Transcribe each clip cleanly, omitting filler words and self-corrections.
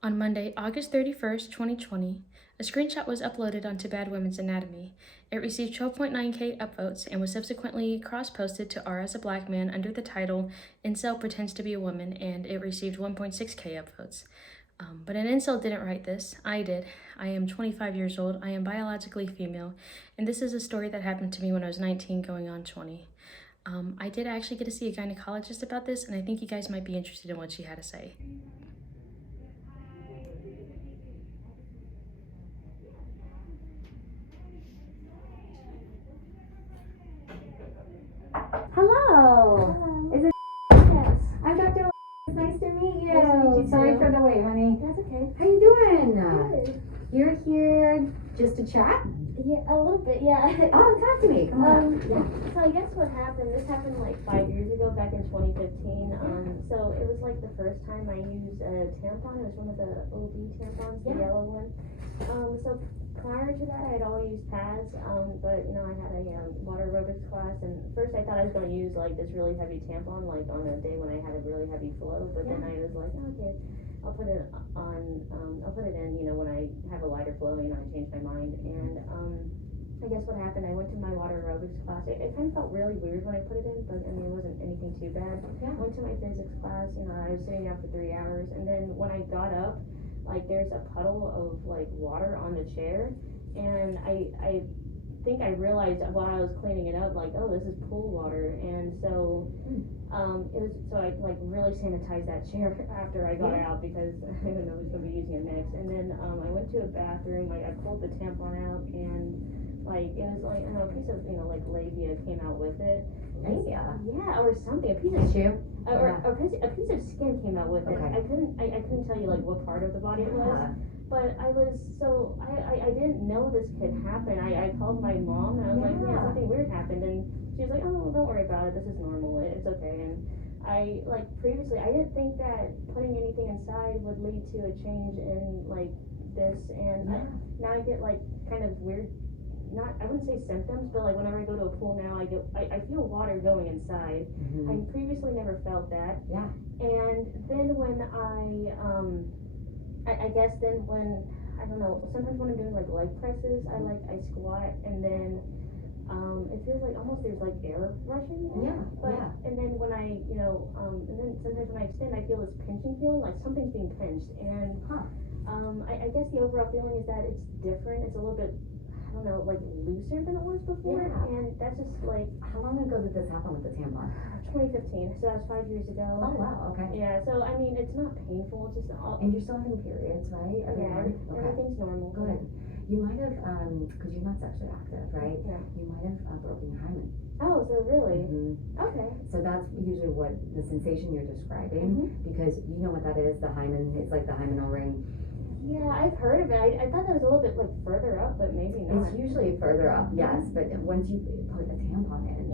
On Monday, August 31st, 2020, a screenshot was uploaded onto Bad Women's Anatomy. It received 12.9K upvotes and was subsequently cross-posted to R as a Black Man under the title Incel Pretends to be a Woman, and it received 1.6K upvotes. But an incel didn't write this. I did. I am 25 years old. I am biologically female, and this is a story that happened to me when I was 19 going on 20. I did actually get to see a gynecologist about this, and I think you guys might be interested in what she had to say. Hello. Hello. Is it? Yes. I'm Dr. It's nice to meet you. Nice to meet you Sorry too. for the wait, honey. That's okay. How you doing? Good. You're here just to chat? Yeah, a little bit, yeah. Oh, talk to me. Come on. Yeah. So I guess what happened, this happened like 5 years ago, back in 2015. So it was like the first time I used a tampon. It was one of the OB tampons, the yellow one. So prior to that, I had always used pads, but you know, I had a water aerobics class, and first I thought I was going to use like this really heavy tampon, like on a day when I had a really heavy flow, but then I was like, okay, I'll put it on, I'll put it in, you know, when I have a lighter flow, you know, I changed my mind, and I guess what happened, I went to my water aerobics class. It kind of felt really weird when I put it in, but I mean, it wasn't anything too bad. Yeah. Went to my physics class, you know, I was sitting down for 3 hours, and then when I got up, like there's a puddle of like water on the chair, and I think I realized while I was cleaning it up, like, oh, this is pool water, and so it was, so I like really sanitized that chair after I got out, because I didn't know I was gonna be using a mix. And then I went to a bathroom, I pulled the tampon out, and like it was like, I don't know, a piece of, you know, like labia came out with it. Labia? Yeah, or something, a piece of Tissue? a piece of skin came out with it. Okay. I couldn't tell you like what part of the body it was, but I was so I didn't know this could happen. I called my mom, and I was like, yeah, something weird happened, and she was like, oh, don't worry about it, this is normal, it's okay. And I, like, previously I didn't think that putting anything inside would lead to a change in like this, and now I get like kind of weird, not, I wouldn't say symptoms, but like whenever I go to a pool now, I feel water going inside. I previously never felt that. Yeah. And then when I guess then when, I don't know, sometimes when I'm doing like leg presses, I squat, and then it feels like almost there's like air rushing in. Yeah. But and then when I, you know, and then sometimes when I extend, I feel this pinching feeling, like something's being pinched. And I guess the overall feeling is that it's different. It's a little bit, I don't know, like looser than it was before. Yeah. And that's just like, How long ago did this happen with the tampon? 2015, so that was 5 years ago. Oh, wow, okay. Yeah, so I mean, it's not painful, it's just all. And you're still having periods, right? Yeah, everything's normal. Good. You might have, because you're not sexually active, right? Yeah. You might have broken your hymen. Oh, so really? Okay. So that's usually what the sensation you're describing, because you know what that is, the hymen, it's like the hymenal ring. Yeah, I've heard of it. I thought that was a little bit like further up, but maybe not. It's usually further up, yes, but once you put a tampon in,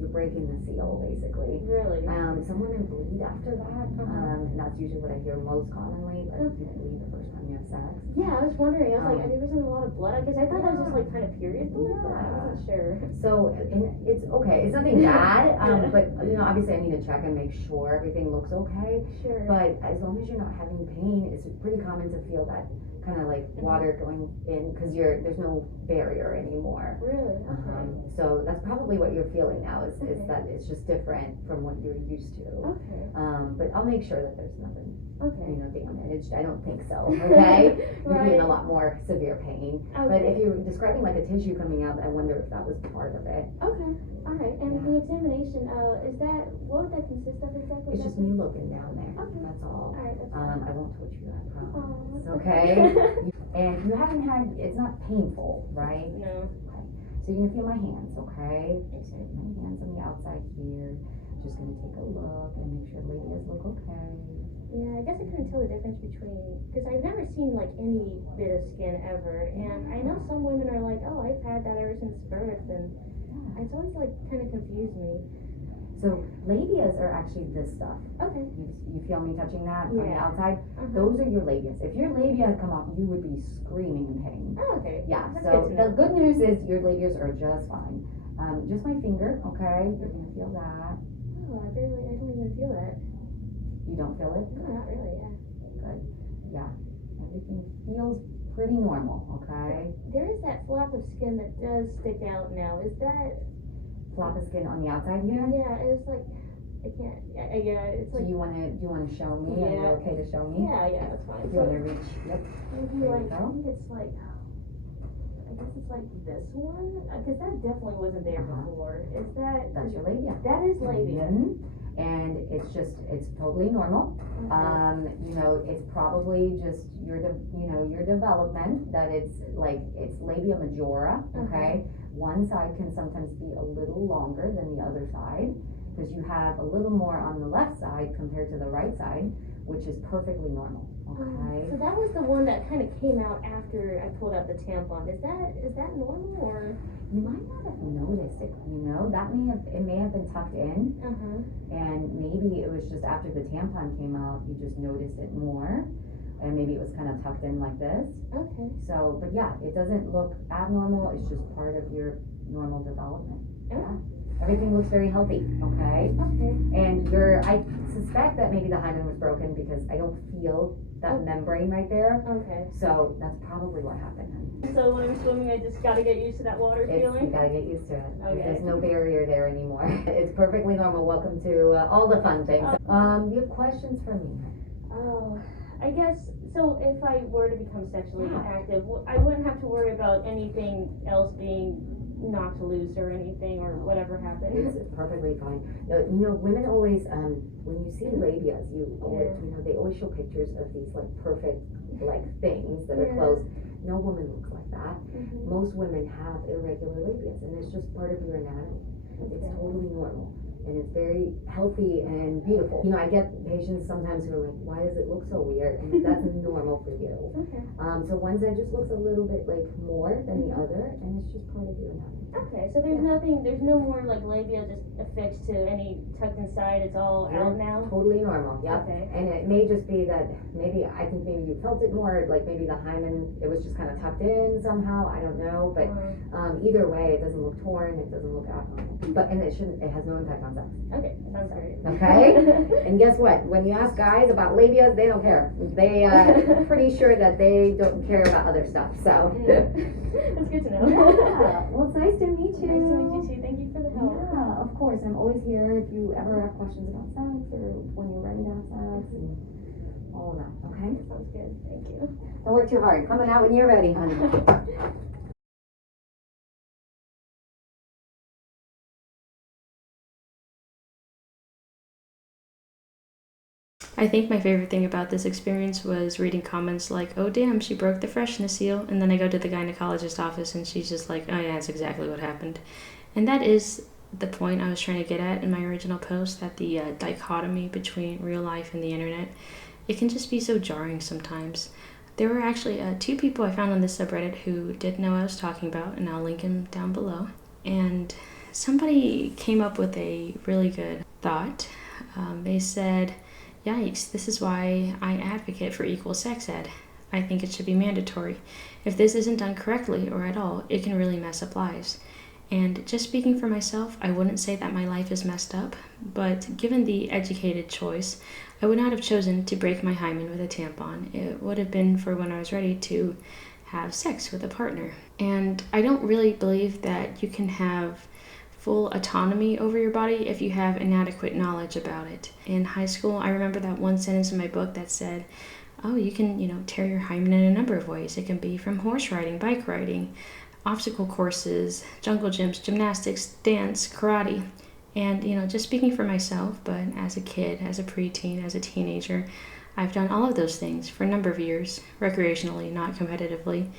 you're breaking the seal, basically. Really? Some women bleed after that, and that's usually what I hear most commonly, but you bleed the first time you have sex. Yeah, I was wondering, I was like, there wasn't a lot of blood, because I thought that was just like kind of period blood, but I wasn't sure. So, and it's okay, it's nothing bad, but you know, obviously I need to check and make sure everything looks okay. Sure. But as long as you're not having pain, it's pretty common to feel that kind of like water going in, because there's no barrier anymore. Really? Okay. So that's probably what you're feeling now, is that it's just different from what you're used to. Okay. But I'll make sure that there's nothing, you know, damaged. I don't think so. Okay. You'd be in a lot more severe pain. Okay. But if you're describing like a tissue coming out, I wonder if that was part of it. Okay. All right. And the examination, what would that consist of exactly? It's just me looking down there. Okay. That's all. All right. That's fine. I won't touch you, I promise. Oh, It's okay. And you haven't had, it's not painful, right? No. Okay. So you're gonna feel my hands, okay? Okay. My hands on the outside here. Just gonna take a look and make sure labias look okay. Yeah, I guess I couldn't tell the difference between, because I've never seen like any bit of skin ever, and I know some women are like, oh, I've had that ever since birth, and it's always like kind of confused me. So labias are actually this stuff. Okay. You feel me touching that on the Yeah. outside? Those are your labias. If your labia had come off, you would be screaming in pain. Oh, okay. Yeah, That's so good to the know. good news is your labias are just fine. Just my finger, okay? You're gonna feel that. Oh, I don't even feel that. You don't feel it? No, not really, yeah. Good. yeah, everything feels pretty normal, okay? There is that flap of skin that does stick out now. Is that Flap of skin on the outside here? Yeah, it's like I can't. Yeah, it's like. Do you wanna show me? Are you Yeah. okay to show me? Yeah, that's fine. Do you wanna reach? Yep. Maybe There like you I go. think it's like. I guess it's like this one, because that definitely wasn't there before. Is that? That's your labia. That is labia. And it's totally normal. Okay. You know, it's probably just your development that it's labia majora, okay? One side can sometimes be a little longer than the other side, because you have a little more on the left side compared to the right side, which is perfectly normal, okay? So that was the one that kind of came out after I pulled out the tampon. Is that normal or? You might not have noticed it, you know, it may have been tucked in, and maybe it was just after the tampon came out, you just noticed it more, and maybe it was kind of tucked in like this. Okay. So, but yeah, it doesn't look abnormal, it's just part of your normal development. Okay. Yeah. Everything looks very healthy, okay? Okay. And I suspect that maybe the hymen was broken because I don't feel that membrane right there. Okay. So that's probably what happened, honey. So when I'm swimming, I just gotta get used to that water feeling? You gotta get used to it. Okay. There's no barrier there anymore. It's perfectly normal. Welcome to all the fun things. You have questions for me? Oh, I guess, so if I were to become sexually Yeah. active, I wouldn't have to worry about anything else being knocked loose or anything or whatever happens. It's perfectly fine. You know, women always, when you see labias, they always show pictures of these like perfect like things that are closed. No woman looks like that. Most women have irregular labias, and it's just part of your anatomy. It's totally normal, and it's very healthy and beautiful. You know, I get patients sometimes who are like, why does it look so weird? And that's normal for you. Okay. So one side just looks a little bit like more than the other, and it's just part of your anatomy. Okay, so there's no more like labia just affixed to any tucked inside, it's all out now? Totally normal, yep. Okay. And it may just be that maybe you felt it more, like maybe the hymen, it was just kind of tucked in somehow, I don't know, but either way, it doesn't look torn, it doesn't look abnormal. And it has no impact on sex. Okay, sounds great. Okay? And guess what? When you ask guys about labias, they don't care. They, pretty sure that they don't care about other stuff, so. That's good to know. Yeah, well, it's nice to meet you. Nice to meet you too, thank you for the help. Yeah, of course, I'm always here if you ever have questions about sex or when you're ready to have sex and all of that, okay? Sounds good, thank you. Don't work too hard, coming out when you're ready, honey. I think my favorite thing about this experience was reading comments like, oh damn, she broke the freshness seal, and then I go to the gynecologist office and she's just like, oh yeah, that's exactly what happened. And that is the point I was trying to get at in my original post, that the dichotomy between real life and the internet, it can just be so jarring sometimes. There were actually 2 people I found on this subreddit who did know what I was talking about, and I'll link them down below. And somebody came up with a really good thought. They said, yikes, this is why I advocate for equal sex ed. I think it should be mandatory. If this isn't done correctly or at all, it can really mess up lives. And just speaking for myself, I wouldn't say that my life is messed up, but given the educated choice, I would not have chosen to break my hymen with a tampon. It would have been for when I was ready to have sex with a partner. And I don't really believe that you can have full autonomy over your body if you have inadequate knowledge about it. In high school, I remember that one sentence in my book that said, oh, you can, tear your hymen in a number of ways. It can be from horse riding, bike riding, obstacle courses, jungle gyms, gymnastics, dance, karate. And, just speaking for myself, but as a kid, as a preteen, as a teenager, I've done all of those things for a number of years, recreationally, not competitively.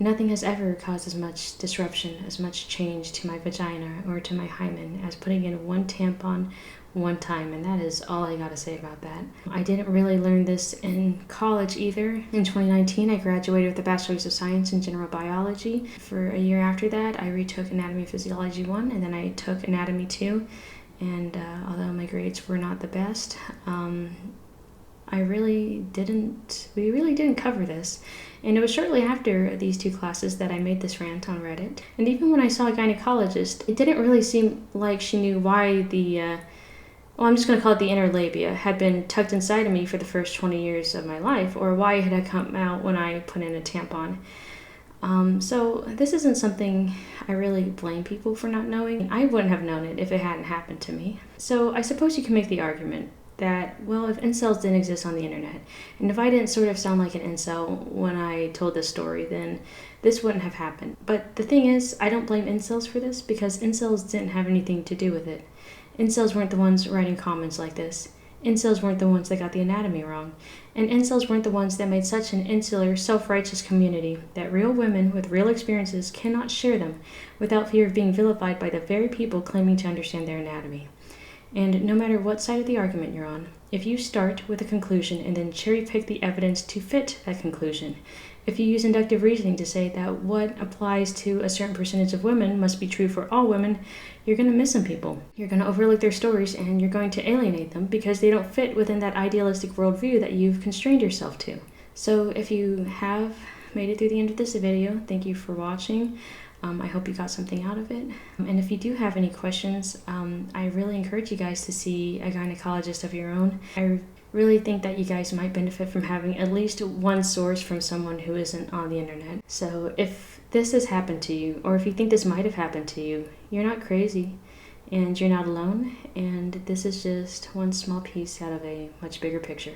Nothing has ever caused as much disruption, as much change to my vagina or to my hymen as putting in one tampon one time, and that is all I gotta say about that. I didn't really learn this in college either. In 2019, I graduated with a Bachelor's of Science in General Biology. For a year after that, I retook Anatomy and Physiology 1, and then I took Anatomy 2, and although my grades were not the best, we really didn't cover this. And it was shortly after these 2 classes that I made this rant on Reddit. And even when I saw a gynecologist, it didn't really seem like she knew why the well, I'm just going to call it the inner labia, had been tucked inside of me for the first 20 years of my life, or why it had come out when I put in a tampon. So this isn't something I really blame people for not knowing. I wouldn't have known it if it hadn't happened to me. So I suppose you can make the argument that, well, if incels didn't exist on the internet, and if I didn't sort of sound like an incel when I told this story, then this wouldn't have happened. But the thing is, I don't blame incels for this, because incels didn't have anything to do with it. Incels weren't the ones writing comments like this. Incels weren't the ones that got the anatomy wrong. And incels weren't the ones that made such an insular, self-righteous community that real women with real experiences cannot share them without fear of being vilified by the very people claiming to understand their anatomy. And no matter what side of the argument you're on, if you start with a conclusion and then cherry-pick the evidence to fit that conclusion, if you use inductive reasoning to say that what applies to a certain percentage of women must be true for all women, you're going to miss some people. You're going to overlook their stories, and you're going to alienate them because they don't fit within that idealistic worldview that you've constrained yourself to. So if you have made it through the end of this video, thank you for watching. I hope you got something out of it. And if you do have any questions, I really encourage you guys to see a gynecologist of your own. I really think that you guys might benefit from having at least one source from someone who isn't on the internet. So if this has happened to you, or if you think this might have happened to you, you're not crazy, and you're not alone, and this is just one small piece out of a much bigger picture.